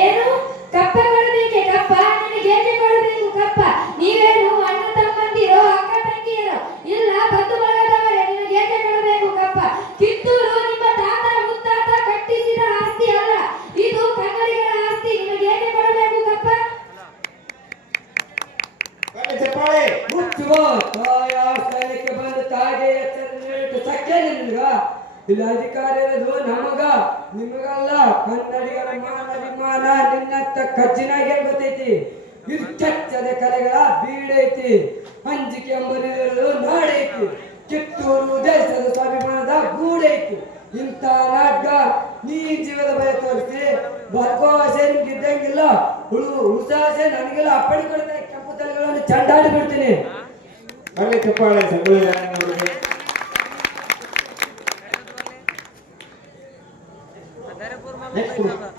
ಏನು ಕಪ್ಪ ಕೊಡಬೇಕೆ ಕಪ್ಪ ನಿನಗೆ ಏಕೆ ಕೊಡಬೇಕು ಕಪ್ಪ ನೀವೇನು ಅಣ್ಣ ತಮ್ಮಂದಿರೋ ಅಕ್ಕ ತಂಗಿಯರೋ ಇಲ್ಲ ಬಂಧು ಬಳಗದವರೇ ನಿನಗೆ ಏಕೆ ಕೊಡಬೇಕು ಕಪ್ಪ ಕಿತ್ತೂರು ನಿಮ್ಮ ತಾತ ಮುತ್ತಾತ ಕಟ್ಟಿಸಿದ ಆಸ್ತಿ ಅಲ್ಲ ಇದು ಕನ್ನಡಿಗರ ಆಸ್ತಿ ನಿನಗೆ ಏಕೆ ಕೊಡಬೇಕು ಕಪ್ಪ ಚಪ್ಪಾಳೆ ಮುಚ್ಚುವ ತಾಯ ಸ್ಥಳಕ್ಕೆ ಬಂದು ತಾಯಿಗೆ ಎಚ್ಚರಿಕೆ ಸಕ್ಕೇನೆ ನಿನಗ ಇಲ್ಲ ಅಧಿಕಾರ ಇರೋದು ನಮಗ ನಿಮಗಲ್ಲ ಕನ್ನಡಿಗರ ಮಾನ ನಿನ್ನತ್ತ ಕಚ್ಚಿನಾಗೆ ಗೊತ್ತೈತಿ ಇದು ಚಚ್ಚದ ಕಲೆಗಳ ಬೀಡೈತಿ ಅಂಜಿಕೆ ಎಂಬುದು ನಾಡೈತಿ ಕಿತ್ತೂರು ದೇಶದ ಸ್ವಾಭಿಮಾನದ ಗೂಡೈತಿ ಇಂಥ ನಾಟಕ ನೀ ಜೀವದ ಭಯ ತೋರಿಸಿ ಭದ್ವಾಸೆ ನಿಮ್ಗೆ ಇದ್ದಂಗಿಲ್ಲ ಉಳಿಸಾಸೆ ನನಗೆಲ್ಲ ಅಪ್ಪಡಿ ಕೊಡ್ತಾರೆ ಕೆಂಪು ತಲೆಗಳನ್ನು ಚಂಡಾಡಿ ಬಿಡ್ತೀನಿ ಅಲ್ಲಿ ಚಪ್ಪಾಳೆ ಸಂಗೊಳ್ಳಿ ನೆಕ್ಸ್ಟ್